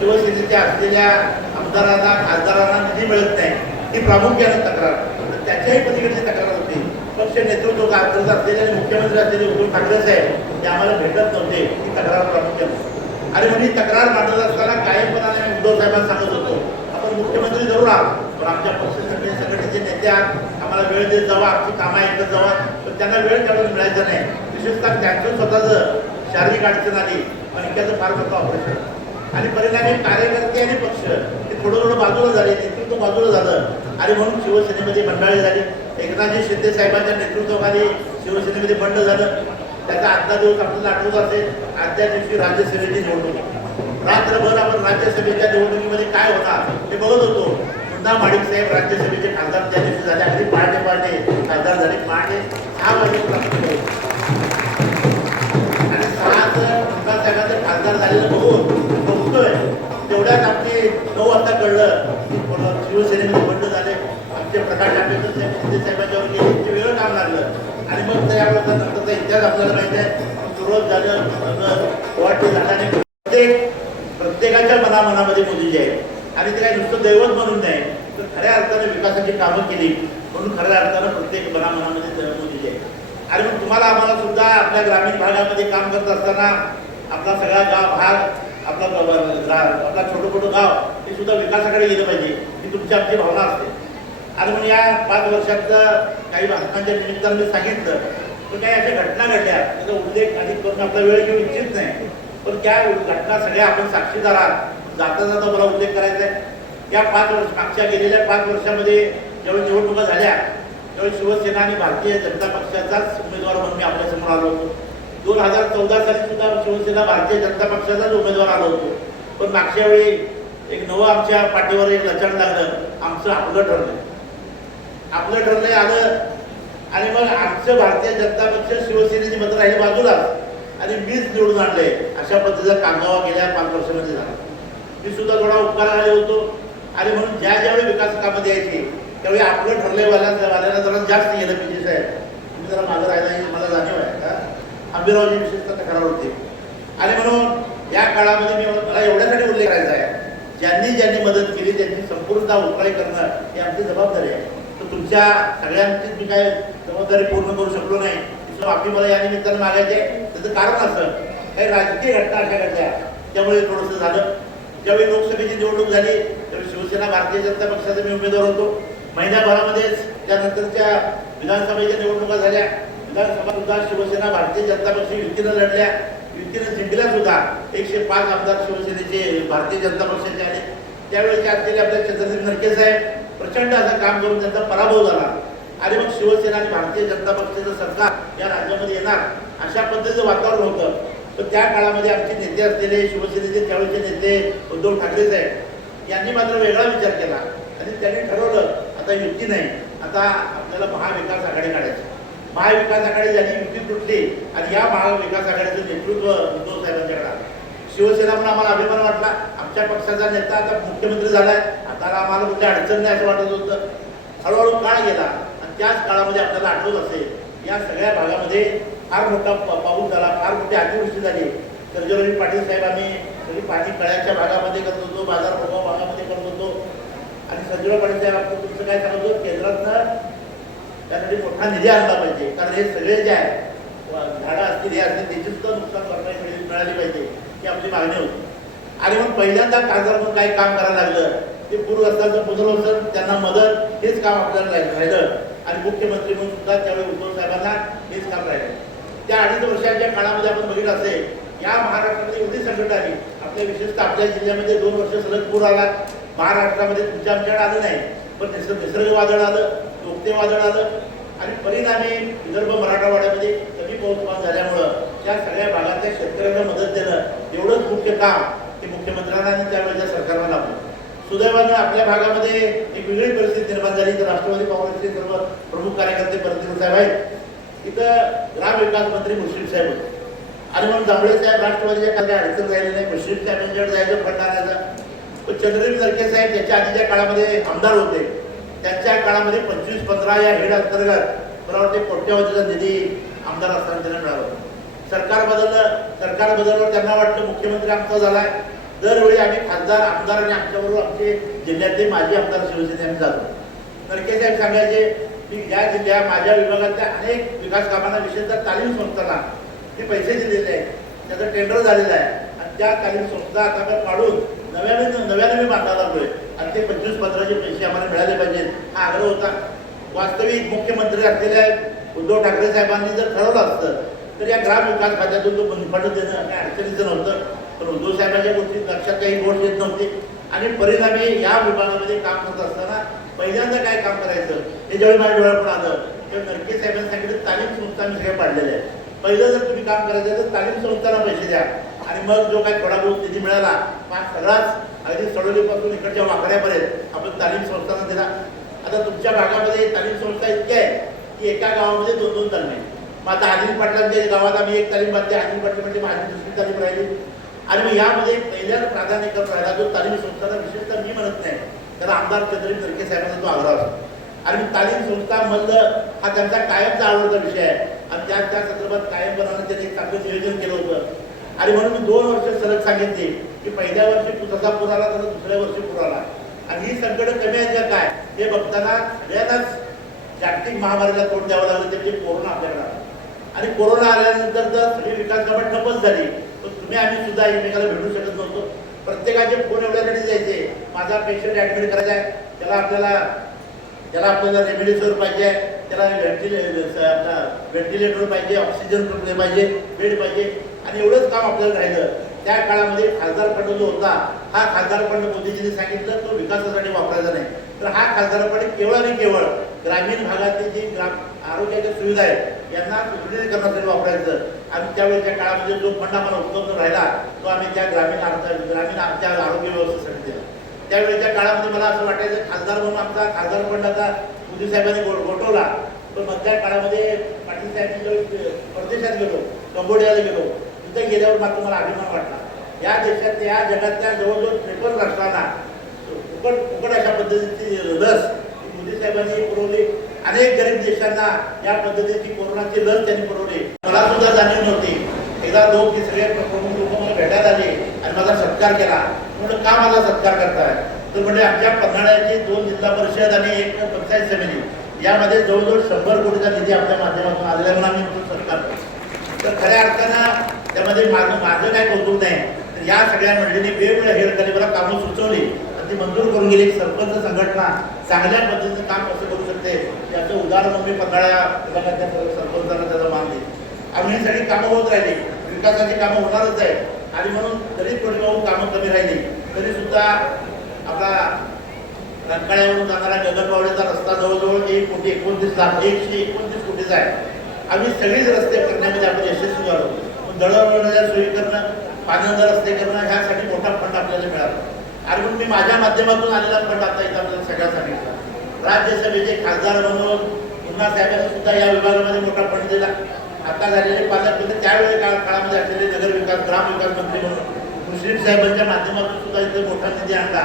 शिवसेनेच्या असलेल्या आमदारांना खासदारांना निधी मिळत नाही. ही प्रामुख्याने तक्रार. तर त्याच्याही पलीकडची तक्रार होती. पक्ष नेतृत्व करत असलेले आणि मुख्यमंत्री असलेले उद्धव ठाकरे साहेब ते आम्हाला भेटत नव्हते. ही तक्रार प्रामुख्याने. आणि म्हणून ही तक्रार मांडत असताना कायमपणाने आम्ही उद्धव साहेबांना सांगत होतो आपण मुख्यमंत्री जरूर आहात पण आमच्या पक्ष संघटनेचे नेते आहात. आम्हाला वेळ देत जावा आमची कामं ऐकत जावा. पण त्यांना वेळ त्यावेळेस मिळायचा नाही. विशेषतः त्यांचं स्वतःचं शारीरिक अडचण आली. मणक्याचं फार मोठं ऑपरेशन आणि परिणामी कार्यकर्ते आणि पक्ष. हे थोडं थोडं बाजूला झाले नेतृत्व बाजूला झालं. आणि म्हणून शिवसेनेमध्ये मंडळी झाली. एकनाथजी शिंदे साहेबांच्या नेतृत्वाखाली शिवसेनेमध्ये बंड झालं त्याचा आजचा दिवस आपल्याला आठवत असेल आजच्या दिवशी राज्यसभेची निवडणूक. रात्रभर आपण राज्यसभेच्या निवडणुकीमध्ये काय होता ते बघत होतो. पुन्हा माडिक साहेब राज्यसभेचे खासदार त्या दिवशी झाले. अगदी पहाटे पहाटे खासदार झाले. पहाटे हा वाजेपर्यंत नंतरचा आपल्याला माहिती आहे सुरुवात झालं वाटते गुवाहाटी प्रत्येक प्रत्येकाच्या मना मनामध्ये मोदीजी आहे आणि ते काही नुसतं दैवत म्हणून नाही तर खऱ्या अर्थानं विकासाची कामं केली म्हणून खऱ्या अर्थानं प्रत्येक मना मनामध्ये मोदीजी आहे आणि मग तुम्हाला आम्हाला सुद्धा आपल्या ग्रामीण भागामध्ये काम करत असताना आपला सगळा गाव भाग आपला आपला छोटं छोटं गाव हे सुद्धा विकासाकडे गेलं पाहिजे ही तुमची आमची भावना असते. आणि म्हणून या पाच वर्षात काही भाषणांच्या निमित्तानं सांगितलं पण काही अशा घटना घडल्या त्याचा उल्लेख अधिक करून आपला वेळ घेऊ इच्छित नाही. पण त्या घटना सगळ्या आपण साक्षीदार आहात. जाता जाता मला उल्लेख करायचा आहे. या पाच वर्ष मागच्या गेलेल्या पाच वर्षामध्ये ज्यावेळी निवडणुका झाल्या त्यावेळी शिवसेना आणि भारतीय जनता पक्षाचाच उमेदवार म्हणून मी आपल्यासमोर आलो होतो. दोन हजार चौदा साली सुद्धा शिवसेना भारतीय जनता पक्षाचाच उमेदवार आलो होतो. पण मागच्या वेळी एक नवं आमच्या पाठीवर एक लचण लागलं. आमचं आपलं ठरलं. आपलं ठरलंय आलं आणि मग आमचं भारतीय जनता पक्ष शिवसेनेची मत राहिली बाजूला आणि मीच निवडून आणले. अशा पद्धतीचा कांगावा गेल्या पाच वर्षामध्ये झाला. मी सुद्धा थोडा उपकाराखाली होतो. आणि म्हणून ज्या ज्यावेळी विकास कामं द्यायची त्यावेळी आपलं ठरलंय वाल्या वाल्याला जरा जास्त गेलं पीजी साहेब. तुम्ही जरा मागं राहिला मला जाणीव आहे का आंबेरावजी विशेषतः तक्रार होते. आणि म्हणून या काळामध्ये मी मला एवढ्यासाठी उल्लेख करायचा आहे. ज्यांनी ज्यांनी मदत केली त्यांची संपूर्णता उपाय करणं ही आमची जबाबदारी आहे. तर तुमच्या सगळ्यांचीच मी काय जबाबदारी पूर्ण करू शकलो नाही. तिथं माफी मला या निमित्तानं मागायचे आहे त्याचं कारण असं काही राजकीय घटना अशा घडल्या. त्यामुळे थोडंसं झालं. ज्यावेळी लोकसभेची निवडणूक झाली त्यावेळी शिवसेना भारतीय जनता पक्षाचा मी उमेदवार होतो. महिन्याभरामध्येच त्यानंतरच्या विधानसभेच्या निवडणुका झाल्या. विधानसभा सुद्धा शिवसेना भारतीय जनता पक्ष युतीनं लढल्या. युतीनं जिंकल्या सुद्धा. एकशे पाच आमदार शिवसेनेचे भारतीय जनता पक्षाचे आले त्यावेळेचे असलेले आपल्या चंद्रसिंग नरके साहेब. प्रचंड असं काम करून त्यांचा पराभव झाला. आणि मग शिवसेना आणि भारतीय जनता पक्षाचं सरकार या राज्यामध्ये येणार अशा पद्धतीचं वातावरण होतं. तर त्या काळामध्ये आमचे नेते असलेले शिवसेनेचे त्यावेळेचे नेते उद्धव ठाकरे साहेब यांनी मात्र वेगळा विचार केला. आणि त्यांनी ठरवलं आता युती नाही. आता आपल्याला महाविकास आघाडी काढायची. महाविकास आघाडी झाली युती तुटली आणि या महाविकास आघाडीचं नेतृत्व उद्धव साहेबांच्याकडे आलं शिवसेना पण आम्हाला अभिमान वाटला. आमच्या पक्षाचा नेता आता मुख्यमंत्री झालाय. त्याला आम्हाला कुठे अडचण नाही असं वाटत होतं. हळूहळू काळ गेला आणि त्याच काळामध्ये आपल्याला आठवत असेल या सगळ्या भागामध्ये फार मोठा पा- पाऊस झाला फार मोठी अतिवृष्टी झाली. सर्जेराव पाटील साहेब आम्ही सगळी पाणी कळ्याच्या भागामध्ये करत होतो बाजार प्रभाव भागामध्ये करत होतो. आणि सर्जेराव पाटील साहेब आपण तुमचं काय सांगत होतो केंद्रातनं त्यासाठी मोठा निधी आणला पाहिजे. कारण हे सगळे जे आहे झाडं असतील हे असतील त्याची सुद्धा नुकसान भरपाई मिळाली मिळाली पाहिजे ही आमची मागणी होती. आणि मग पहिल्यांदा खासदार म्हणून काही काम करायला लागलं. ते पूरग्रस्तांचं पुनर्वसन त्यांना मदत हेच काम आपल्याला राहिलं राहिलं. आणि मुख्यमंत्री म्हणून सुद्धा त्यावेळी उद्धव साहेबांना हेच काम राहिलं. त्या अडीच वर्षांच्या काळामध्ये आपण बघितलं असेल या महाराष्ट्रामध्ये एवढी संकट आली. आपल्या विशेषतः आपल्या जिल्ह्यामध्ये दोन वर्ष सलग पूर आला. महाराष्ट्रामध्ये तुमच्या आमच्याकडे आलं नाही पण निसर्ग निसर्ग वादळ आलं लोकते वादळ आलं. आणि परिणामी विदर्भ मराठवाड्यामध्ये कमी पाऊसमान झाल्यामुळं त्या सगळ्या भागातल्या शेतकऱ्यांना मदत देणं एवढंच मुख्य काम ते मुख्यमंत्र्यांना आणि त्यावेळेच्या सरकारला लाभलं सुदैवानं आपल्या भागामध्ये एक वेगळी परिस्थिती निर्माण झाली. तर राष्ट्रवादी काँग्रेसचे सर्व प्रमुख कार्यकर्ते परतीन साहेब आहेत. इथं ग्रामविकास मंत्री मुश्रीफ साहेब होते. आणि म्हणून जांभळे साहेब राष्ट्रवादीच्या काही अडचण राहिली नाही. मुश्रीफ साहेबांच्याकडे जायचं फंड पण चंद्रवीर जरके साहेब त्याच्या आधीच्या काळामध्ये आमदार होते. त्यांच्या काळामध्ये पंचवीस पंधरा या हेड अंतर्गत मला वाटते कोट्यावधीचा निधी आमदार असताना त्यांना मिळाला सरकार बदललं सरकार बदललं त्यांना वाटतं मुख्यमंत्री आमचा झालाय. दरवेळी आम्ही खासदार आमदार आणि आमच्याबरोबर आमचे जिल्ह्यातले माजी आमदार शिवसेनेने आम्ही जातो. नरके साहेब सांगायचे की या जिल्ह्या माझ्या विभागातल्या अनेक विकास कामांना विशेषतः तालीम संस्थांना ते पैसे दिलेले आहेत त्याचं टेंडर झालेलं आहे. आणि त्या तालीम संस्था आता आपण काढून नव्याने नव्याने मी बांधायला लागलोय. आणि ते पंचवीस पंधराचे पैसे आम्हाला मिळाले पाहिजेत. हा आग्रह होता. वास्तविक मुख्यमंत्री असलेल्या उद्धव ठाकरे साहेबांनी जर ठरवलं असतं तर या ग्राम विकास खात्यातून तो फंड देणं काही अडचणीचं नव्हतं. पण उद्धव साहेबांच्या गोष्टी लक्षात काही गोष्ट येत नव्हती. आणि परिणामी या विभागामध्ये काम करत असताना पहिल्यांदा काय काम करायचं हे ज्यावेळी माझ्या डोळ्यापुढे आलं तेव्हा नरके साहेबांनी सांगितलं तालीम संस्था मी सगळ्या पाडलेल्या आहेत. पहिलं जर तुम्ही काम करायचं तर तालीम संस्थांना पैसे द्या. आणि मग जो काही थोडा बहुत निधी मिळाला हा सगळाच अगदी सडोलीपासून इकडच्या वाकड्यापर्यंत आपण तालीम संस्थांना दिला. आता तुमच्या भागामध्ये तालीम संस्था इतक्या आहेत की एका गावामध्ये दोन दोन तालीम. आहेत मग आता अनिल पाटलांच्या गावात आम्ही एक तालीम बांधते अनिल पाटील म्हणजे माझी दुसरी तालीम राहिली. आणि मग यामध्ये पहिल्या प्राधान्यक्रम राहिला जो तालीम संस्थांना विशेषतः मी म्हणत नाही. त्याला आमदार चंद्रजी नरके साहेबांचा तो आग्रह असतो. आणि तालीम संस्था मल्ल हा त्यांचा कायमचा आवडता विषय आहे. आणि त्या त्या संदर्भात कायमपणानं त्यांनी एक चांगलं नियोजन केलं होतं. आणि म्हणून मी दोन वर्ष सलग सांगितले की पहिल्या वर्षी पु- तसा पूर आला तसा दुसऱ्या वर्षी पूर आला. आणि ही संकट कमी आहेत काय? हे बघताना सगळ्यांनाच जागतिक महामारीला तोंड द्यावं लागलं त्याचे कोरोना आपल्याकडे आणि कोरोना आल्यानंतर तर सगळी विकास कामं ठप्पच झाली. तुम्ही आम्ही सुद्धा एकमेकाला भेटू शकत नव्हतो. प्रत्येकाचे फोन एवढ्यासाठी जायचे माझा पेशंट ऍडमिट करायचा आहे. त्याला आपल्याला त्याला आपल्याला रेमडेसिवीर पाहिजे त्याला व्हेंटिलेटर आपला व्हेंटिलेटर पाहिजे ऑक्सिजन पाहिजे बेड पाहिजे. आणि एवढंच काम आपल्याला राहिलं. त्या काळामध्ये खासदार फंड जो होता हा खासदार फंड मोदीजींनी सांगितलं तो विकासासाठी वापरायचा नाही. तर हा खासदार फंड केवळ आणि केवळ ग्रामीण भागातील जी ग्राम आरोग्याच्या सुविधा आहेत. यांना सुदृढीकरणासाठी वापरायचं. आणि त्यावेळेच्या काळामध्ये जो फंड आम्हाला उपलब्ध राहिला तो आम्ही त्या ग्रामीण आमच्या ग्रामीण आमच्या आरोग्य व्यवस्थेसाठी दिला. त्यावेळेच्या काळामध्ये मला असं वाटायचं खासदार म्हणून आमचा खासदार फंडाचा मोदी साहेबांनी गो- गोठवला. पण मधल्या काळामध्ये पाटील साहेबांनी परदेशात गेलो कंबोडियाला गेलो तिथे गेल्यावर मात्र मला अभिमान वाटला. या देशात या जगातल्या जवळजवळ त्रेपन्न राष्ट्रांना फुकट फुकट अशा पद्धतीची लस मोदी साहेबांनी पुरवली. अनेक गरीब देशांना या पद्धतीची कोरोनाची लस त्यांनी पुरवली. मला सुद्धा जाणीव नव्हती. एकदा लोक हे सगळे प्रमुख लोक मला भेटायला आले आणि माझा सत्कार केला. म्हणून का माझा सत्कार करताय? तर म्हणजे आमच्या पन्हाळ्याची दोन जिल्हा परिषद आणि एक पंचायत समिती. यामध्ये जवळजवळ शंभर कोटीचा निधी आपल्या माध्यमातून आलेला म्हणून आम्ही तो सत्कार करतो. तर खऱ्या अर्थानं त्यामध्ये माझं माझं काय कौतुक नाही. तर या सगळ्या मंडळींनी वेगवेगळ्या हेडखाली मला कामं सुचवली. ते मंजूर करून गेले सरपंच संघटना चांगल्या पद्धतीचं काम कसं करू शकते? याचं उदाहरण मी पन्हाळ्या विभागाच्या सरपंचांना त्याचा मान देईल. आम्ही ही सगळी कामं होत राहिली. विकासाची कामं होणारच आहे आणि म्हणून जरी थोडी कामं कमी राहिली. तरी सुद्धा आपला रंकाळ्यावरून जाणारा गगनबावड्याचा रस्ता जवळजवळ एक कोटी एकोणतीस लाख एकशे एकोणतीस कोटीचा आहे. आम्ही सगळीच रस्ते करण्यामध्ये आपण यशस्वी झालो पण दळणवळणाच्या सोयी करणं पाण्याचा रस्ते करणं ह्यासाठी मोठा फंड आपल्याला मिळाला. आणि मग मी माझ्या माध्यमातून आलेला फंड आता इथं आपल्याला सगळ्या सांगितला राज्यसभेचे खासदार म्हणून पुन्हा साहेबांनी सुद्धा या विभागामध्ये मोठा फंड दिला. आता झालेले पालकमंत्री म्हणजे त्यावेळी काळ काळामध्ये असलेले नगर विकास ग्राम विकास मंत्री म्हणून मुस्लिम साहेबांच्या माध्यमातून सुद्धा इथे मोठा निधी आणला.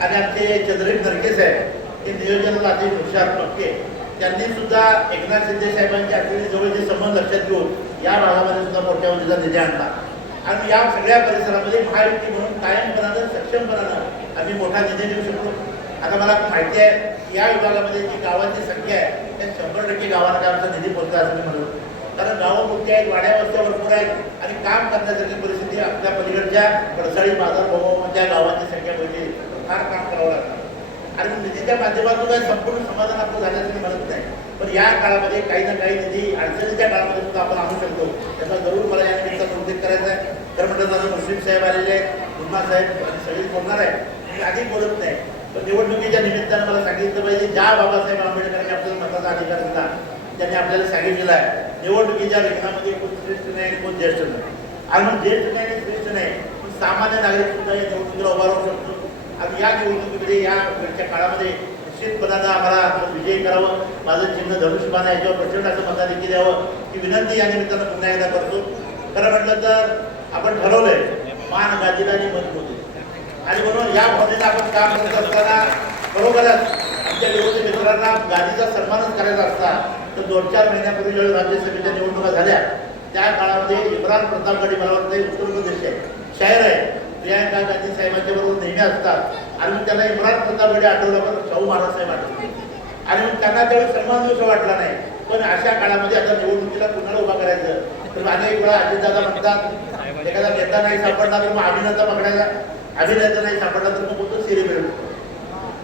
आणि आमचे चंद्रजीत नरके साहेब हे नियोजनाला अतिशय हुशार पक्के त्यांनी सुद्धा एकनाथ शिंदे साहेबांच्या असलेले जवळचे संबंध लक्षात घेऊन या भागामध्ये सुद्धा मोठ्या वतीचा निधी आणला. आणि या सगळ्या परिसरामध्ये महायुती म्हणून कायमपणानं सक्षमपणानं आम्ही मोठा निधी देऊ शकतो. आता मला माहिती आहे की या विभागामध्ये जी गावांची संख्या आहे त्या शंभर टक्के गावाला काय आमचा निधी पोहोचला असं मी म्हणतो कारण गावं मोठी आहेत वाड्या वस्त्या भरपूर आहेत आणि काम करण्यासारखी परिस्थिती आपल्या पलीकडच्या पडसाळी त्या गावांची संख्या म्हणजे फार काम करावं लागतं. आणि निधीच्या माध्यमातून संपूर्ण समाधान आपलं झाल्याचं म्हणत नाही पण या काळामध्ये काही ना काही निधी अडचणीच्या काळामध्ये सुद्धा आपण आणू शकतो. त्याचा जरूर मला या निमित्त कौतुक करायचा आहे. तर म्हटलं माझं मुस्लिम साहेब आलेले आहेत मुन्ना साहेब आणि बोलणार आहे मी आधी बोलत नाही. पण निवडणुकीच्या निमित्तानं मला सांगितलं पाहिजे ज्या बाबासाहेब आंबेडकरांनी आपल्याला मताचा अधिकार दिला त्यांनी आपल्याला सांगितलेलं आहे. निवडणुकीच्या लेखनामध्ये कोण श्रेष्ठ नाही आणि कोण ज्येष्ठ नाही. आणि मग ज्येष्ठ नाही आणि श्रेष्ठ नाही पण सामान्य नागरिक सुद्धा या निवडणुकीला उभा राहू शकतो. आणि या निवडणुकीमध्ये या वेळच्या काळामध्ये निश्चितपणानं आम्हाला आपलं विजयी करावं. माझं चिन्ह धनुष्यबाण आहे किंवा प्रचंड असं देखील द्यावं ही विनंती या निमित्तानं पुन्हा एकदा करतो. खरं म्हटलं तर आपण ठरवलंय मान गाजीला आणि मत आणि म्हणून या भावनेला आपण काम करत असताना बरोबरच आमच्या विरोधी मित्रांना गादीचा सन्मानच करायचा असता तर दोन चार महिन्यापूर्वी ज्यावेळी राज्यसभेच्या निवडणुका झाल्या त्या काळामध्ये इम्रान प्रतापगडी मला वाटतं उत्तर प्रदेश आहे शहर आहे. प्रियांका गांधी साहेबांच्या बरोबर नेहमी असतात. आणि मग त्यांना इम्रान प्रताप रेड्डी आठवलं पण शाहू महाराज साहेब आठवले. आणि मग त्यांना त्यावेळी सन्मान दिवस वाटला नाही. पण अशा काळामध्ये आता निवडणुकीला कुणाला उभा करायचं? तर अनेक वेळा अजितदादा म्हणतात एखादा नेता नाही सापडला तर मग अभिनेता पकडायचा. अभिनेता नाही सापडला तर मग बोलतो सेलिब्रिटी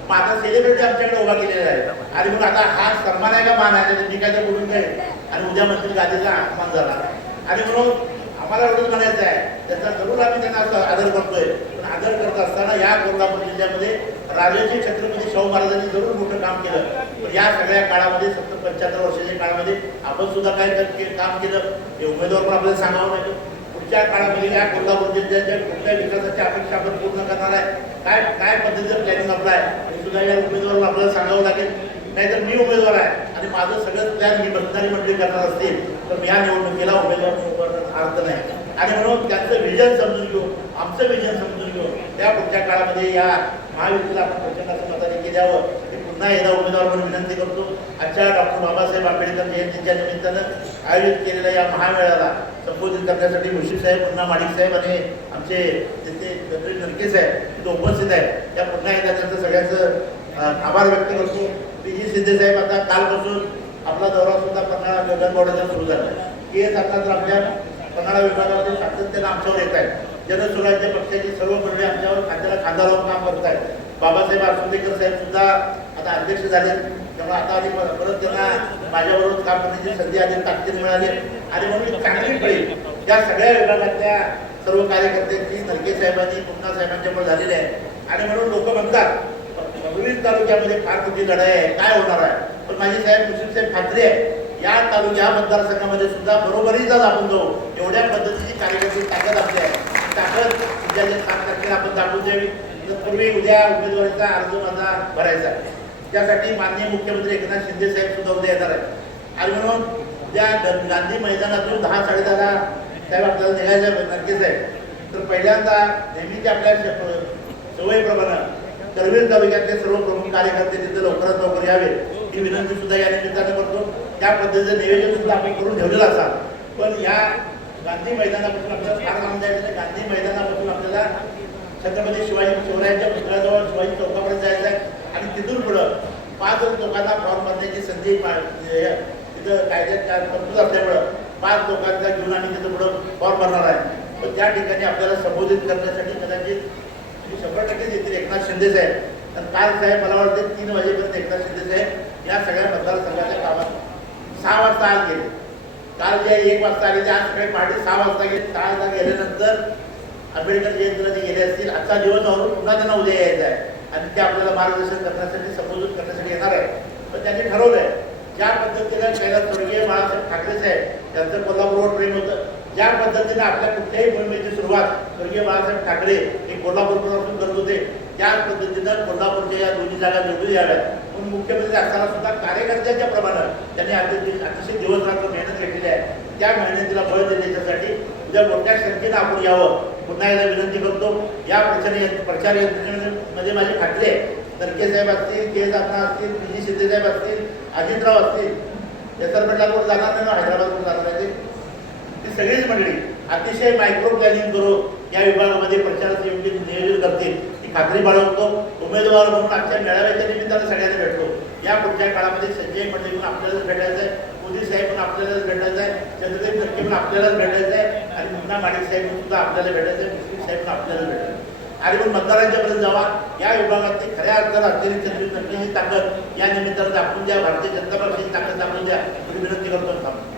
मग आता सेलिब्रिटी आमच्याकडे उभा केलेला आहे आणि मग आता हा सन्मान आहे का मान आहे? मी काय तर बोलून काय आणि उद्या म्हणतील गादीचा अपमान झाला. आणि म्हणून आम्हाला एवढंच म्हणायचं आहे. त्याचा जरूर आम्ही त्यांना आदर करतोय. पण आदर करत असताना या कोल्हापूर जिल्ह्यामध्ये राजाजी छत्रपती शाहू महाराजांनी जरूर मोठं काम केलं. पण या सगळ्या काळामध्ये सत्तर पंच्याहत्तर वर्षाच्या काळामध्ये आपण सुद्धा काय काम केलं. हे उमेदवार पण आपल्याला सांगावं लागेल. पुढच्या काळामध्ये या कोल्हापूर जिल्ह्याच्या कुठल्या विकासाची अपेक्षा आपण पूर्ण करणार आहे? काय काय पद्धतीचं प्लॅनिंग आपलं आहे? हे सुद्धा या उमेदवाराला आपल्याला सांगावं लागेल. नाहीतर मी उमेदवार आहे आणि माझं सगळं प्लॅन मी बंधारी मंडळी करणार असतील. तर मी या निवडणुकीला उमेदवार निवडण्याचा अर्थ नाही. आणि म्हणून त्यांचं विजन समजून घेऊ आमचं विजन समजून घेऊ त्या पुढच्या काळामध्ये या महायुतीला आपण प्रचंड असं केल्यावर मी पुन्हा एकदा उमेदवार म्हणून विनंती करतो. आजच्या डॉक्टर बाबासाहेब आंबेडकर जयंतीच्या निमित्तानं आयोजित केलेल्या या महामेळ्याला संबोधित करण्यासाठी मुशी साहेब पुन्हा माडिक साहेब आणि आमचे त्यांचे गणपती नरके साहेब तिथे उपस्थित आहेत. त्या पुन्हा एकदा त्यांचं सगळ्यांचं आभार व्यक्त करतो. पी जी शिंदे साहेब आता कालपासून आपला दौरा सुद्धा पन्हाळा गगनबावड्याचा सुरू झाला की हे आता तर आपल्या पन्हाळा विभागामध्ये सातत्यानं आमच्यावर येत आहेत. जनसुराज्य पक्षाची सर्व मंडळी आमच्यावर खांद्याला खांदा लावून काम करत आहेत. बाबासाहेब आसुंदेकर साहेब सुद्धा आता अध्यक्ष झाले त्यामुळे आता आणि परत त्यांना माझ्याबरोबर काम करण्याची संधी आली ताकद मिळाली आणि म्हणून चांगली पिढी या सगळ्या विभागातल्या सर्व कार्यकर्त्यांची नरके साहेबांनी पुन्हा साहेबांच्यामुळे झालेली आहे आणि म्हणून लोक म्हणतात तालुक्यामध्ये फार मोठी लढाई आहे. काय होणार आहे? पण माझे साहेब मुश्रीफ साहेब खात्री आहे या तालुक्या या मतदारसंघामध्ये सुद्धा बरोबरीचाच आपण जाऊ. एवढ्या पद्धतीची कार्यकर्ते ताकद आपली आहे. ताकद उद्याच्या सात तारखेला आपण दाखवून द्यावी. पूर्वी उद्या उमेदवारीचा अर्ज माझा भरायचा त्यासाठी माननीय मुख्यमंत्री एकनाथ शिंदे साहेब सुद्धा उद्या येणार आहेत. आणि म्हणून त्या ग- गांधी मैदानातून दहा साडेदहा साहेब आपल्याला निघायचं नक्कीच आहे. तर पहिल्यांदा नेहमीच्या आपल्या सवयीप्रमाणे करवीर तालुक्यातले सर्व प्रमुख कार्यकर्ते तिथे लवकरात लवकर यावे ही विनंती सुद्धा या निमित्ताने करतो. त्या पद्धतीचं नियोजन सुद्धा आपण करून ठेवलेलं असाल. पण या गांधी मैदानापासून आपल्याला फार लांब जायचं नाही. गांधी मैदानापासून आपल्याला छत्रपती शिवाजी शिवरायांच्या पुतळ्याजवळ शिवाजी चौकापर्यंत जायचं आहे. आणि तिथून पुढं पाच लोकांना फॉर्म भरण्याची संधी पा- तिथं कायद्यात काय तरतूद असल्यामुळं पाच लोकांचा घेऊन आम्ही तिथं पुढं फॉर्म भरणार आहे. पण त्या ठिकाणी आपल्याला संबोधित करण्यासाठी कदाचित शंभर टक्के येतील एकनाथ शिंदे साहेब. तर काल साहेब मला वाटते तीन वाजेपर्यंत एकनाथ शिंदे साहेब या सगळ्या मतदारसंघाच्या कामात सहा वाजता आज गेले. काल जे एक वाजता आले ते आज सकाळी पहाटे सहा वाजता गेले. सहा वाजता गेल्यानंतर आंबेडकर जयंतीला ते गेले असतील. आजचा दिवस आवरून पुन्हा त्यांना उद्या यायचं आहे. आणि ते आपल्याला मार्गदर्शन करण्यासाठी संबोधन करण्यासाठी येणार आहे. पण त्यांनी ठरवलंय ज्या पद्धतीनं पहिला स्वर्गीय बाळासाहेब ठाकरे साहेब त्यांचं कोल्हापूरवर प्रेम होतं ज्या पद्धतीनं आपल्या कुठल्याही मोहिमेची सुरुवात स्वर्गीय बाळासाहेब ठाकरे हे कोल्हापूरपासून करत होते त्याच पद्धतीनं कोल्हापूरच्या या दोन्ही जागा निवडून याव्यात. मुख्यमंत्री असताना सुद्धा कार्यकर्त्यांच्या प्रमाणात त्यांनी अतिशय अतिशय दिवस रात्र मेहनत घेतलेली आहे. त्या मेहनतीला बळ देण्यासाठी उद्या मोठ्या संख्येनं आपण यावं. पुन्हा एकदा विनंती करतो या प्रचार प्रचार यंत्रणेमध्ये माझी खात्री आहे. नरके साहेब असतील के जातना असतील पी. जी शिंदे साहेब असतील अजितराव असतील येसरपेटला कोण जाणार नाही हैदराबाद कोण जाणार आहे ते ती सगळीच मंडळी अतिशय मायक्रो प्लॅनिंग करून या विभागामध्ये प्रचाराचे योग्य नियोजन करतील. ही खात्री बाळगतो. उमेदवार म्हणून आमच्या मेळाव्याच्या निमित्तानं सगळ्यांना भेटतो. या पुढच्या काळामध्ये संजय मंडळी पण आपल्यालाच भेटायचं आहे मोदी साहेब पण आपल्यालाच भेटायचं आहे चंद्रदेव नक्की पण आपल्यालाच भेटायचं आहे आणि मुन्ना माडिक साहेब सुद्धा आपल्याला भेटायचं आहे मुस्लिम साहेब पण आपल्याला भेटायचं आणि मग मतदारांच्यापर्यंत जावा. या विभागातली खऱ्या अर्थानं असलेली चंद्रदेव नक्की ही ताकद. या निमित्तानं दाखवून द्या भारतीय जनता पक्षाची ताकद दाखवून द्या विनंती करतो थांबतो